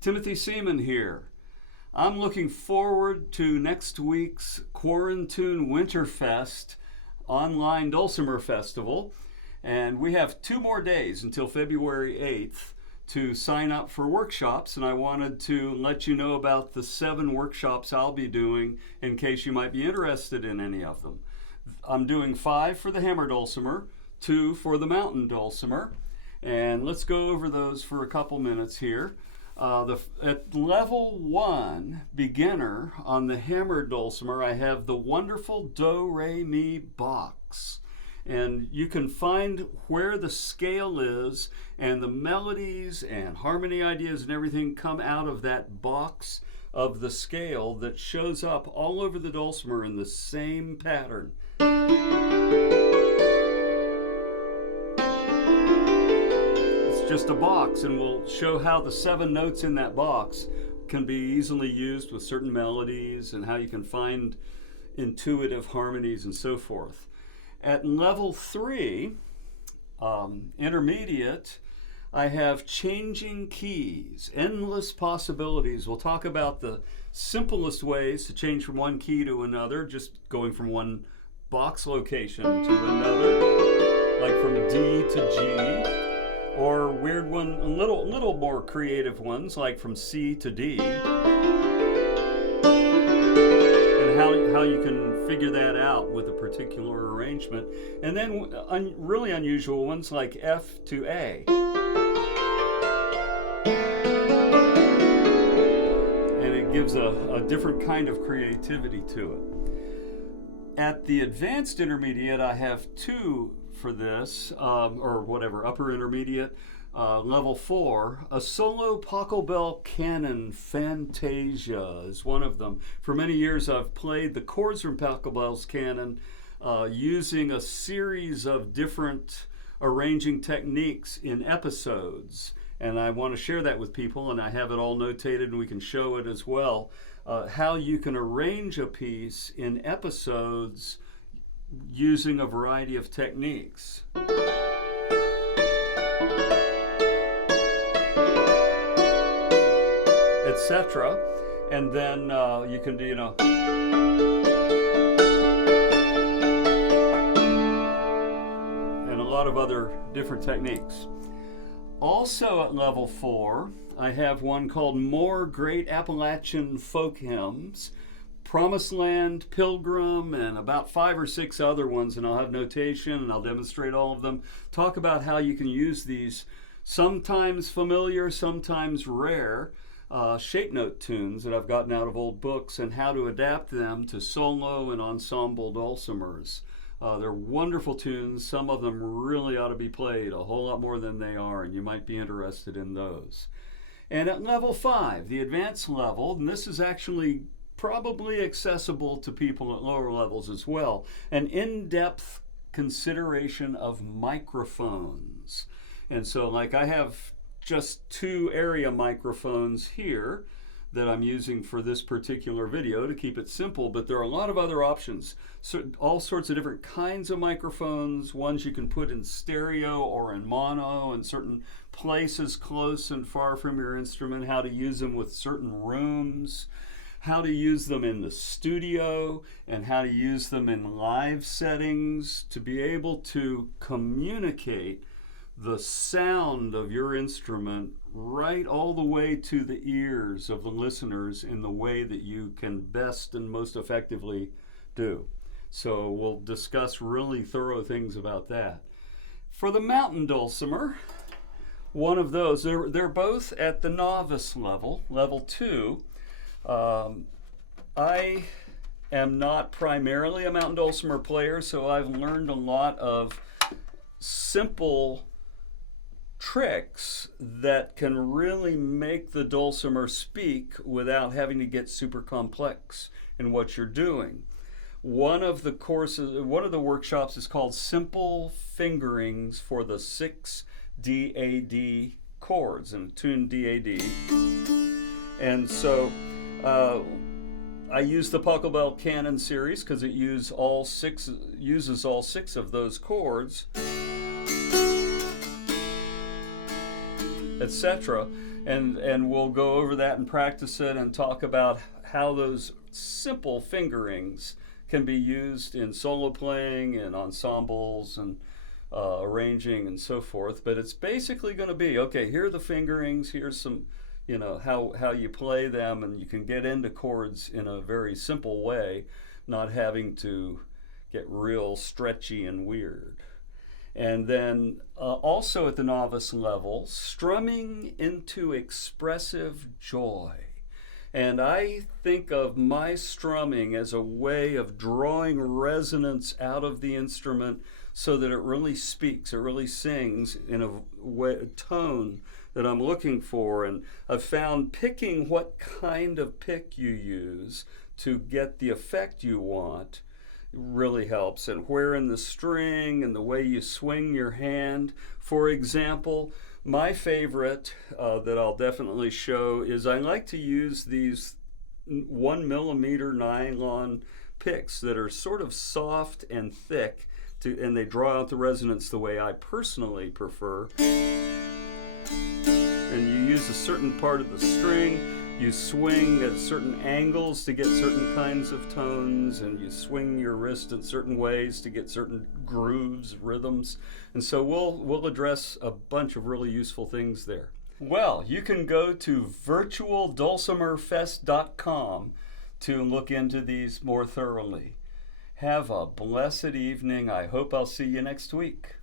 Timothy Seaman here. I'm looking forward to next week's QuaranTUNE Winter Fest online dulcimer festival. And we have 2 more days until February 8th to sign up for workshops. And I wanted to let you know about the 7 workshops I'll be doing in case you might be interested in any of them. I'm doing 5 for the hammer dulcimer, 2 for the mountain dulcimer. And let's go over those for a couple minutes here. At level 1, beginner, on the hammer dulcimer, I have the wonderful Do Re Mi box. And you can find where the scale is, and the melodies and harmony ideas and everything come out of that box of the scale that shows up all over the dulcimer in the same pattern. Just a box, and we'll show how the 7 notes in that box can be easily used with certain melodies and how you can find intuitive harmonies and so forth. At level 3, intermediate, I have changing keys, endless possibilities. We'll talk about the simplest ways to change from one key to another, just going from one box location to another, like from D to G. Or weird one, a little more creative ones, like from C to D. And how you can figure that out with a particular arrangement. And then really unusual ones like F to A. And it gives a different kind of creativity to it. At the advanced intermediate, I have 2 for this, or whatever, upper intermediate, level 4. A solo Pachelbel canon Fantasia is one of them. For many years I've played the chords from Pachelbel's canon using a series of different arranging techniques in episodes. And I want to share that with people, and I have it all notated and we can show it as well. How you can arrange a piece in episodes using a variety of techniques. Etc. And then you can do, and a lot of other different techniques. Also at level 4, I have one called More Great Appalachian Folk Hymns, Promised Land, Pilgrim, and about 5 or 6 other ones, and I'll have notation and I'll demonstrate all of them. Talk about how you can use these sometimes familiar, sometimes rare shape note tunes that I've gotten out of old books and how to adapt them to solo and ensemble dulcimers. They're wonderful tunes. Some of them really ought to be played a whole lot more than they are, and you might be interested in those. And at level 5, the advanced level, and this is actually probably accessible to people at lower levels as well, an in-depth consideration of microphones. And so like I have just 2 area microphones here that I'm using for this particular video to keep it simple, but there are a lot of other options. So all sorts of different kinds of microphones, ones you can put in stereo or in mono in certain places close and far from your instrument, how to use them with certain rooms, how to use them in the studio, and how to use them in live settings to be able to communicate the sound of your instrument right all the way to the ears of the listeners in the way that you can best and most effectively do. So we'll discuss really thorough things about that. For the mountain dulcimer, one of those, they're both at the novice level, level 2. I am not primarily a mountain dulcimer player, so I've learned a lot of simple tricks that can really make the dulcimer speak without having to get super complex in what you're doing. One of the workshops is called Simple Fingerings for the 6 DAD chords, and tuned DAD. And so I use the Pachelbel Canon series because it uses all 6 of those chords. etc. And we'll go over that and practice it and talk about how those simple fingerings can be used in solo playing and ensembles and arranging and so forth. But it's basically going to be, okay, here are the fingerings, here's some, how you play them, and you can get into chords in a very simple way, not having to get real stretchy and weird. And then also at the novice level, strumming into expressive joy. And I think of my strumming as a way of drawing resonance out of the instrument so that it really speaks, it really sings in a tone that I'm looking for. And I've found picking what kind of pick you use to get the effect you want really helps, and where in the string and the way you swing your hand. For example, my favorite that I'll definitely show is I like to use these 1mm nylon picks that are sort of soft and thick, and they draw out the resonance the way I personally prefer. And you use a certain part of the string, you swing at certain angles to get certain kinds of tones, and you swing your wrist in certain ways to get certain grooves, rhythms. And so we'll address a bunch of really useful things there. Well, you can go to virtualdulcimerfest.com to look into these more thoroughly. Have a blessed evening. I hope I'll see you next week.